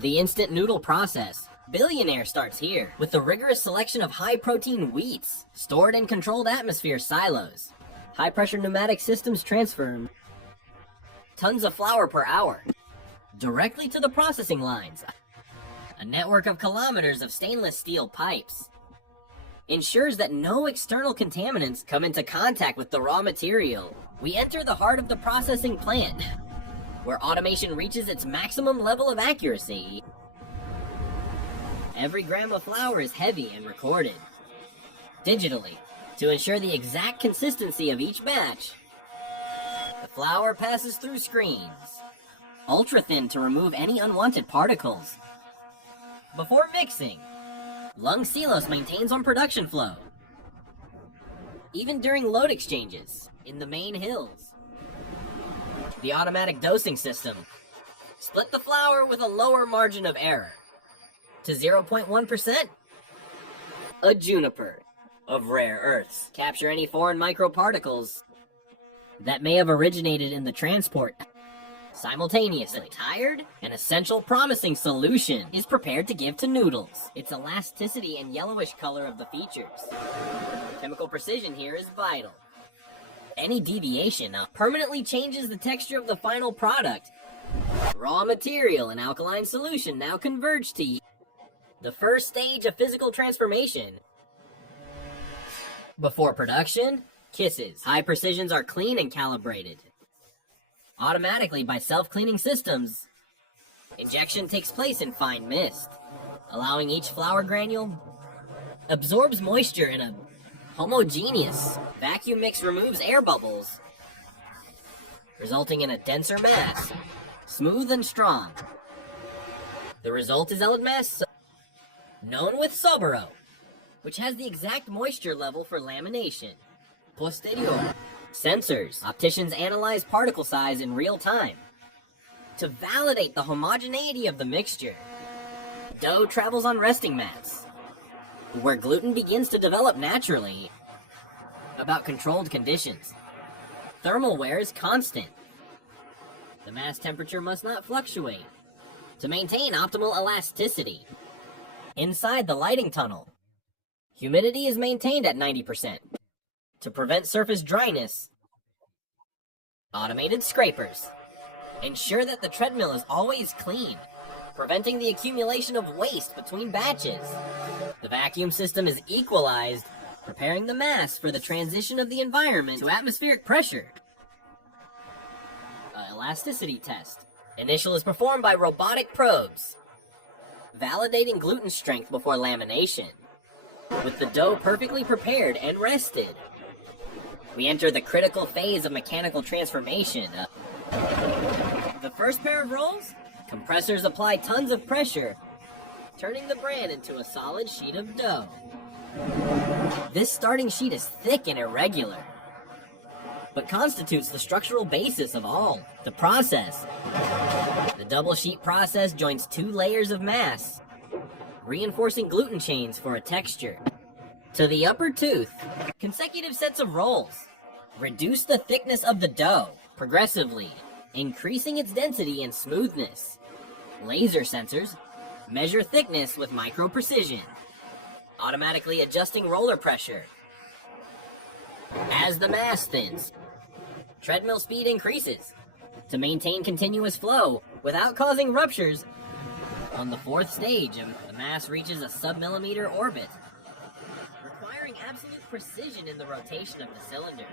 The instant noodle process. Billionaire starts here, with the rigorous selection of high-protein wheats, stored in controlled atmosphere silos. High-pressure pneumatic systems transfer tons of flour per hour, directly to the processing lines. A network of kilometers of stainless steel pipes ensures that no external contaminants come into contact with the raw material. We enter the heart of the processing plant, where automation reaches its maximum level of accuracy. Every gram of flour is heavy and recorded digitally to ensure the exact consistency of each batch. The flour passes through screens, ultra thin to remove any unwanted particles. Before mixing, lung silos maintains on production flow, even during load exchanges in the main hills. The automatic dosing system split the flour with a lower margin of error to 0.1%. A juniper of rare earths capture any foreign microparticles that may have originated in the transport. Simultaneously, tired and essential promising solution is prepared to give to noodles. Its elasticity and yellowish color of the features. Chemical precision here is vital. Any deviation permanently changes the texture of the final product. Raw material and alkaline solution now converge to the first stage of physical transformation. Before production, kisses. High precisions are clean and calibrated automatically by self-cleaning systems. Injection takes place in fine mist, allowing each flour granule absorbs moisture in a homogeneous vacuum mix, removes air bubbles, resulting in a denser mass, smooth and strong. The result is a mass known with Sobero, which has the exact moisture level for lamination. Posterior. Sensors. Opticians analyze particle size in real time to validate the homogeneity of the mixture. Dough travels on resting mats, where gluten begins to develop naturally. About controlled conditions. Thermal wear is constant. The mass temperature must not fluctuate to maintain optimal elasticity. Inside the lighting tunnel, humidity is maintained at 90% to prevent surface dryness. Automated scrapers ensure that the treadmill is always clean, preventing the accumulation of waste between batches. The vacuum system is equalized, preparing the mass for the transition of the environment to atmospheric pressure. Elasticity test. Initial is performed by robotic probes, validating gluten strength before lamination. With the dough perfectly prepared and rested, we enter the critical phase of mechanical transformation. The first pair of rolls, compressors apply tons of pressure, turning the bran into a solid sheet of dough. This starting sheet is thick and irregular, but constitutes the structural basis of all the process. The double sheet process joins two layers of mass, reinforcing gluten chains for a texture. To the upper tooth, consecutive sets of rolls reduce the thickness of the dough progressively, increasing its density and smoothness. Laser sensors measure thickness with micro precision, automatically adjusting roller pressure. As the mass thins, treadmill speed increases to maintain continuous flow without causing ruptures. On the fourth stage, the mass reaches a sub-millimeter orbit, requiring absolute precision in the rotation of the cylinders.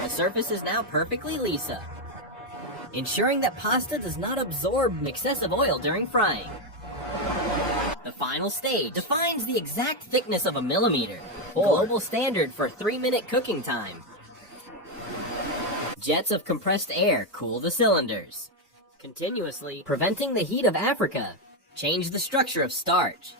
The surface is now perfectly lisa, ensuring that pasta does not absorb excessive oil during frying. The final stage defines the exact thickness of a millimeter, global standard for 3-minute cooking time. Jets of compressed air cool the cylinders, continuously preventing the heat of Africa. Change the structure of starch.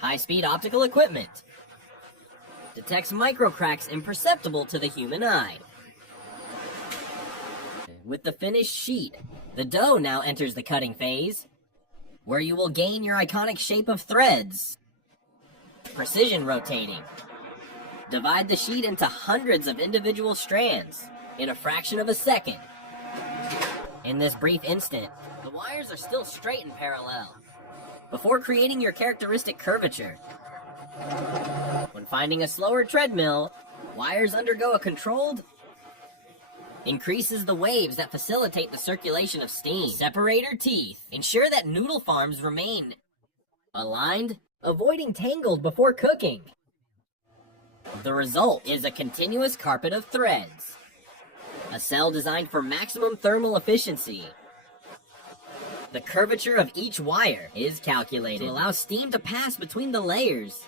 High-speed optical equipment detects micro cracks imperceptible to the human eye. With the finished sheet, the dough now enters the cutting phase, where you will gain your iconic shape of threads. Precision rotating. Divide the sheet into hundreds of individual strands in a fraction of a second. In this brief instant, the wires are still straight and parallel, before creating your characteristic curvature. When finding a slower treadmill, wires undergo a controlled increases the waves that facilitate the circulation of steam. Separator teeth ensure that noodle farms remain aligned, avoiding tangled before cooking. The result is a continuous carpet of threads. A cell designed for maximum thermal efficiency. The curvature of each wire is calculated to allow steam to pass between the layers,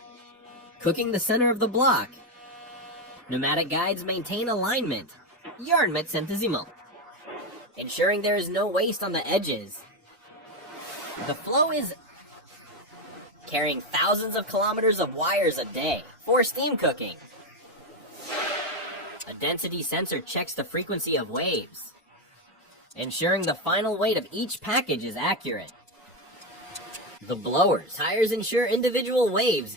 cooking the center of the block. Pneumatic guides maintain alignment, yarnment centesimal, ensuring there is no waste on the edges. The flow is carrying thousands of kilometers of wires a day for steam cooking. A density sensor checks the frequency of waves, ensuring the final weight of each package is accurate. The blowers, tires ensure individual waves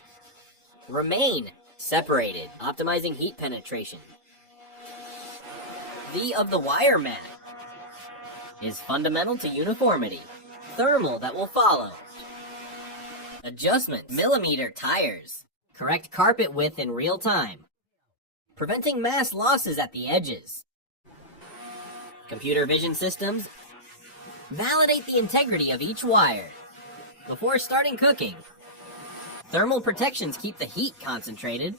remain separated, optimizing heat penetration. The of the wire mat is fundamental to uniformity, thermal that will follow. Adjustment, millimeter tires, correct carpet width in real time, preventing mass losses at the edges. Computer vision systems validate the integrity of each wire before starting cooking. Thermal protections keep the heat concentrated,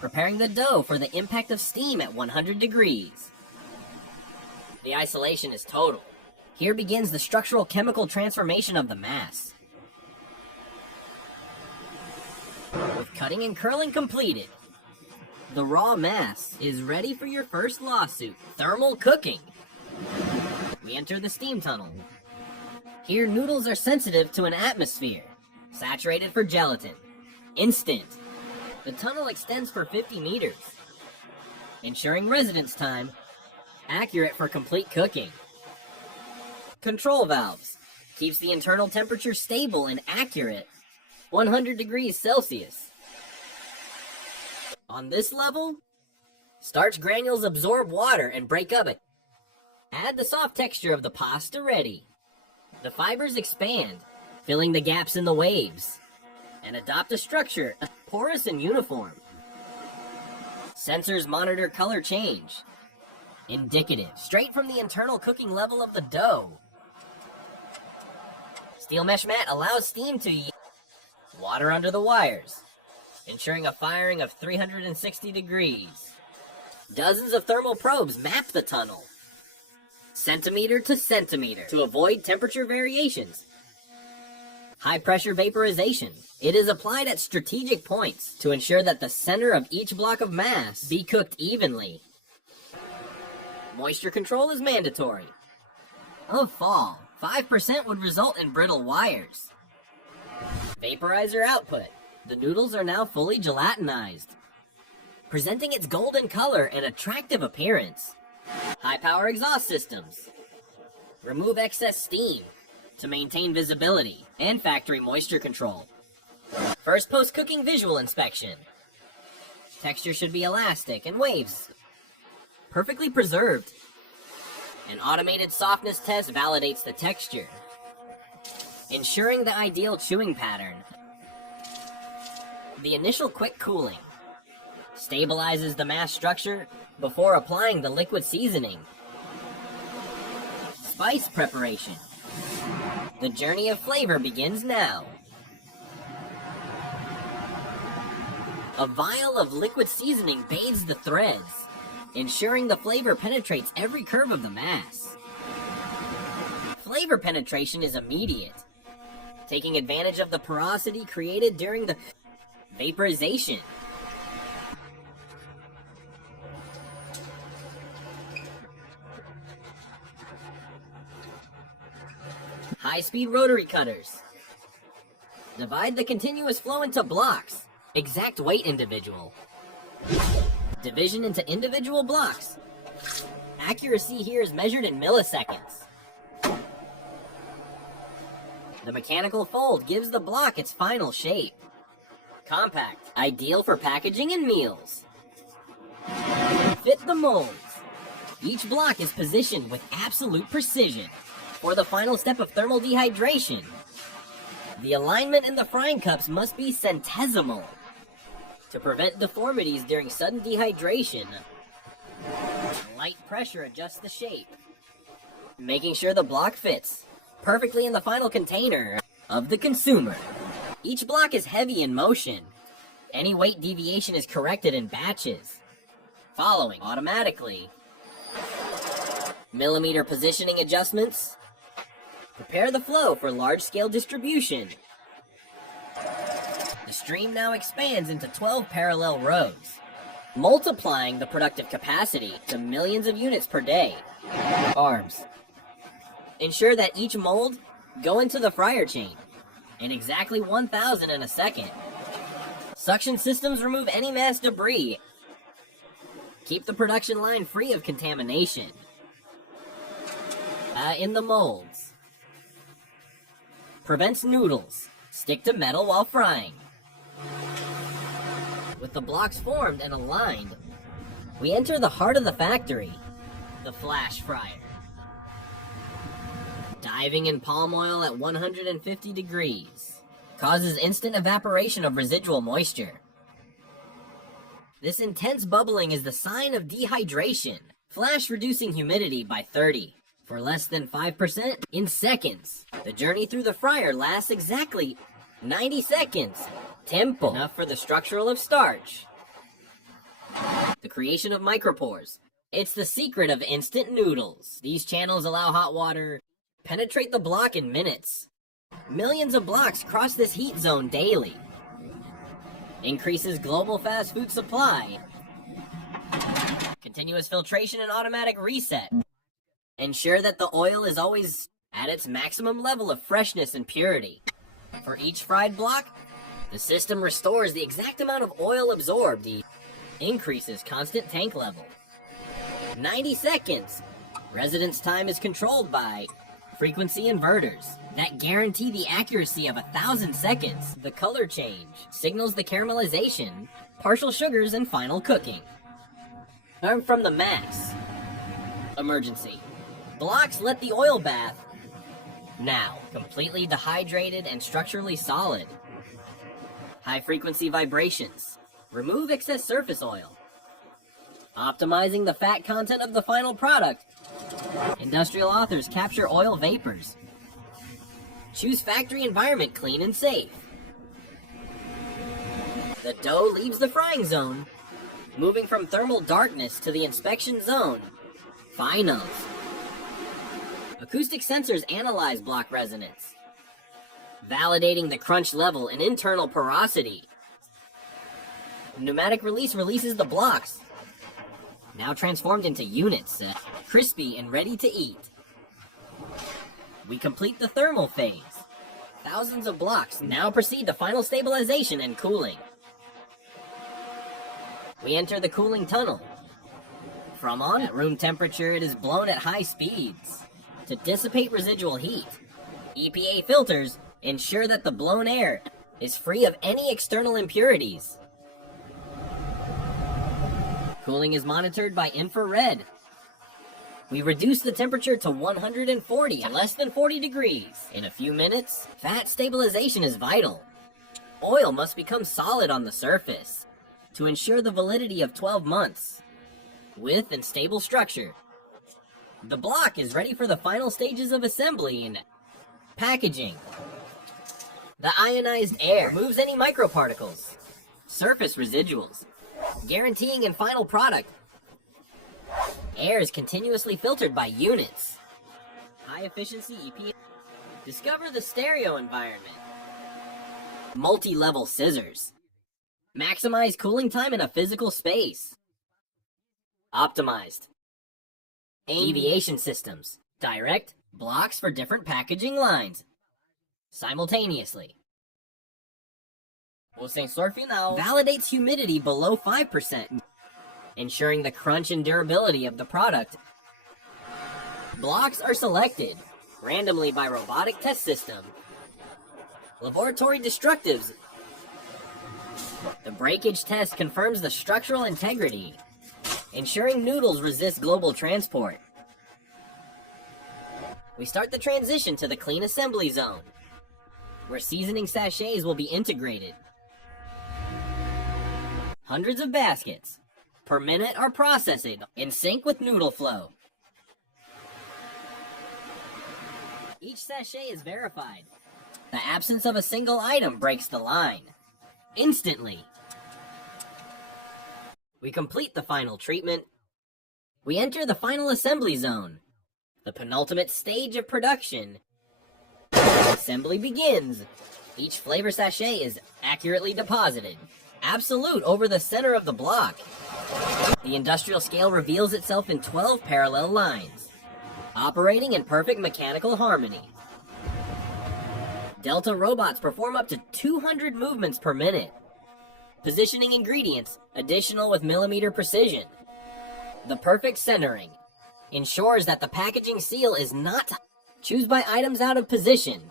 preparing the dough for the impact of steam at 100 degrees. The isolation is total. Here begins the structural chemical transformation of the mass. With cutting and curling completed, the raw mass is ready for your first lawsuit. Thermal cooking. We enter the steam tunnel. Here noodles are sensitive to an atmosphere, saturated for gelatin. Instant. The tunnel extends for 50 meters, ensuring residence time, accurate for complete cooking. Control valves. Keeps the internal temperature stable and accurate, 100 degrees Celsius. On this level, starch granules absorb water and break up it. Add the soft texture of the pasta ready. The fibers expand, filling the gaps in the waves, and adopt a structure porous and uniform. Sensors monitor color change. Indicative, straight from the internal cooking level of the dough. Steel mesh mat allows steam to water under the wires, ensuring a firing of 360 degrees. Dozens of thermal probes map the tunnel, centimeter to centimeter, to avoid temperature variations. High pressure vaporization. It is applied at strategic points to ensure that the center of each block of mass be cooked evenly. Moisture control is mandatory. Of fall, 5% would result in brittle wires. Vaporizer output. The noodles are now fully gelatinized, presenting its golden color and attractive appearance. High power exhaust systems. Remove excess steam to maintain visibility and factory moisture control. First post-cooking visual inspection. Texture should be elastic and waves perfectly preserved. An automated softness test validates the texture, ensuring the ideal chewing pattern. The initial quick cooling stabilizes the mass structure before applying the liquid seasoning. Spice preparation. The journey of flavor begins now. A vial of liquid seasoning bathes the threads, ensuring the flavor penetrates every curve of the mass. Flavor penetration is immediate, taking advantage of the porosity created during the vaporization. High-speed rotary cutters divide the continuous flow into blocks. Exact weight individual. Division into individual blocks. Accuracy here is measured in milliseconds. The mechanical fold gives the block its final shape. Compact, ideal for packaging and meals. Fit the molds. Each block is positioned with absolute precision for the final step of thermal dehydration. The alignment in the frying cups must be centesimal to prevent deformities during sudden dehydration. Light pressure adjusts the shape, making sure the block fits perfectly in the final container of the consumer. Each block is heavy in motion. Any weight deviation is corrected in batches, following automatically. Millimeter positioning adjustments prepare the flow for large-scale distribution. The stream now expands into 12 parallel rows, multiplying the productive capacity to millions of units per day. Arms ensure that each mold go into the fryer chain in exactly 1,000 in a second. Suction systems remove any mass debris. Keep the production line free of contamination. In the molds. Prevents noodles stick to metal while frying. With the blocks formed and aligned, we enter the heart of the factory, the flash fryer. Diving in palm oil at 150 degrees causes instant evaporation of residual moisture. This intense bubbling is the sign of dehydration. Flash reducing humidity by 30 for less than 5% in seconds. The journey through the fryer lasts exactly 90 seconds. Tempo enough for the structural of starch. The creation of micropores. It's the secret of instant noodles. These channels allow hot water penetrate the block in minutes. Millions of blocks cross this heat zone daily. Increases global fast food supply. Continuous filtration and automatic reset. Ensure that the oil is always at its maximum level of freshness and purity. For each fried block, the system restores the exact amount of oil absorbed. Increases constant tank level. 90 seconds. Residence time is controlled by frequency inverters that guarantee the accuracy of 1,000 seconds. The color change signals the caramelization, partial sugars, and final cooking. Learn from the max. Emergency. Blocks let the oil bath. Now, completely dehydrated and structurally solid. High frequency vibrations. Remove excess surface oil. Optimizing the fat content of the final product. Industrial authors capture oil vapors. Choose factory environment clean and safe. The dough leaves the frying zone, moving from thermal darkness to the inspection zone. Finals. Acoustic sensors analyze block resonance, validating the crunch level and internal porosity. Pneumatic release releases the blocks, now transformed into units, crispy and ready to eat. We complete the thermal phase. Thousands of blocks now proceed to final stabilization and cooling. We enter the cooling tunnel. From at room temperature, it is blown at high speeds to dissipate residual heat. EPA filters ensure that the blown air is free of any external impurities. Cooling is monitored by infrared. We reduce the temperature to 140 to less than 40 degrees. In a few minutes, fat stabilization is vital. Oil must become solid on the surface to ensure the validity of 12 months. Width and stable structure. The block is ready for the final stages of assembly and packaging. The ionized air removes any microparticles, surface residuals, guaranteeing in final product. Air is continuously filtered by units. High efficiency EPA. Discover the stereo environment. Multi-level scissors. Maximize cooling time in a physical space. Optimized. Deviation systems. Direct blocks for different packaging lines. Simultaneously. O sensor final validates humidity below 5%, ensuring the crunch and durability of the product. Blocks are selected randomly by robotic test system. Laboratory destructives. The breakage test confirms the structural integrity, ensuring noodles resist global transport. We start the transition to the clean assembly zone. where seasoning sachets will be integrated. Hundreds of baskets per minute are processing in sync with noodle flow. Each sachet is verified. The absence of a single item breaks the line instantly. We complete the final treatment. We enter the final assembly zone, the penultimate stage of production. Assembly begins. Each flavor sachet is accurately deposited, absolute over the center of the block. The industrial scale reveals itself in 12 parallel lines, operating in perfect mechanical harmony. Delta robots perform up to 200 movements per minute, positioning ingredients additional with millimeter precision. The perfect centering ensures that the packaging seal is not choose by items out of position.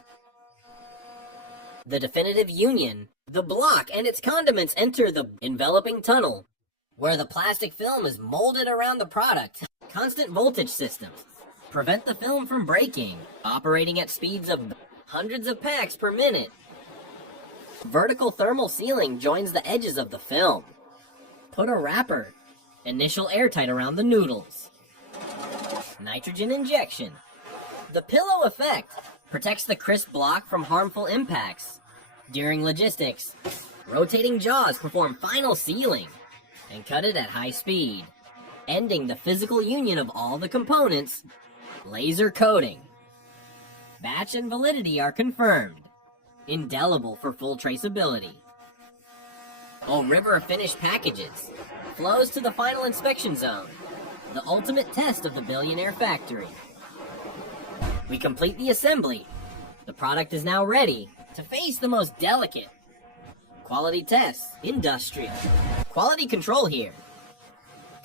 The definitive union, the block and its condiments enter the enveloping tunnel, where the plastic film is molded around the product. Constant voltage systems prevent the film from breaking, operating at speeds of hundreds of packs per minute. Vertical thermal sealing joins the edges of the film. Put a wrapper, initial airtight around the noodles. Nitrogen injection. The pillow effect protects the crisp block from harmful impacts. During logistics, rotating jaws perform final sealing and cut it at high speed, ending the physical union of all the components. Laser coating. Batch and validity are confirmed. Indelible for full traceability. A river of finished packages flows to the final inspection zone, the ultimate test of the billionaire factory. We complete the assembly. The product is now ready to face the most delicate quality tests. Industrial quality control here.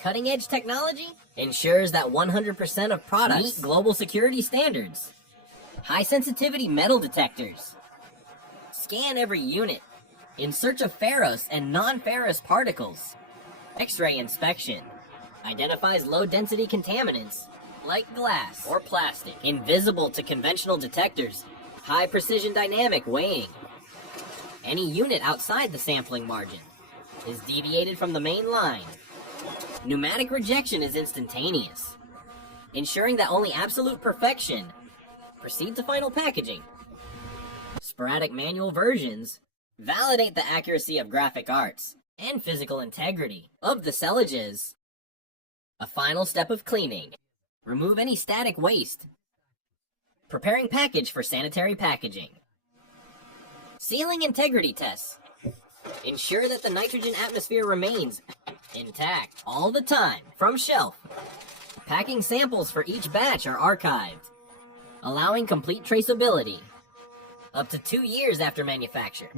Cutting-edge technology ensures that 100% of products meet global security standards. High-sensitivity metal detectors scan every unit in search of ferrous and non-ferrous particles. X-ray inspection identifies low-density contaminants like glass or plastic, invisible to conventional detectors. High-precision dynamic weighing. Any unit outside the sampling margin is deviated from the main line. Pneumatic rejection is instantaneous, ensuring that only absolute perfection proceeds to final packaging. Sporadic manual versions validate the accuracy of graphic arts and physical integrity of the sellages. A final step of cleaning. Remove any static waste. Preparing package for sanitary packaging. Sealing integrity tests. Ensure that the nitrogen atmosphere remains intact all the time from shelf. Packing samples for each batch are archived, allowing complete traceability. Up to 2 years after manufacture.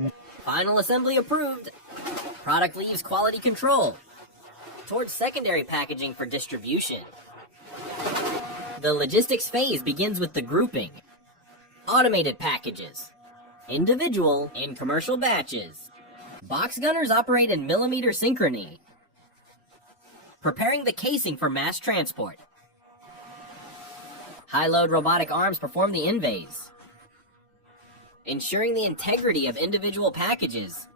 Final assembly approved. Product leaves quality control towards secondary packaging for distribution. The logistics phase begins with the grouping. Automated packages. Individual and commercial batches. Box gunners operate in millimeter synchrony, preparing the casing for mass transport. High-load robotic arms perform the invase, ensuring the integrity of individual packages.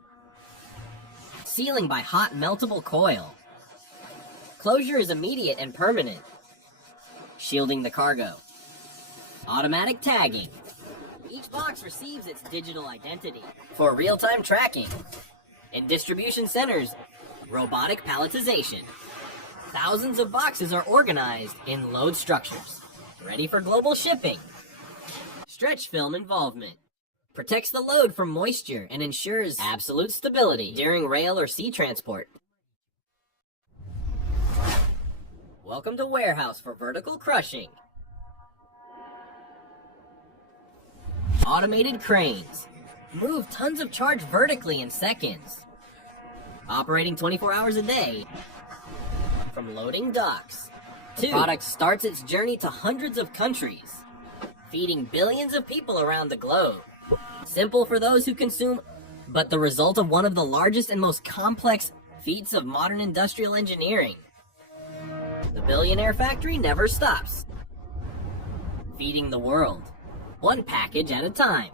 Sealing by hot meltable coil. Closure is immediate and permanent, shielding the cargo. Automatic tagging. Each box receives its digital identity for real-time tracking. In distribution centers, robotic palletization. Thousands of boxes are organized in load structures, ready for global shipping. Stretch film involvement protects the load from moisture and ensures absolute stability during rail or sea transport. Welcome to warehouse for vertical crushing. Automated cranes move tons of charge vertically in seconds, operating 24 hours a day. From loading docks, the product starts its journey to hundreds of countries, feeding billions of people around the globe. Simple for those who consume, but the result of one of the largest and most complex feats of modern industrial engineering. The billionaire factory never stops, feeding the world, one package at a time.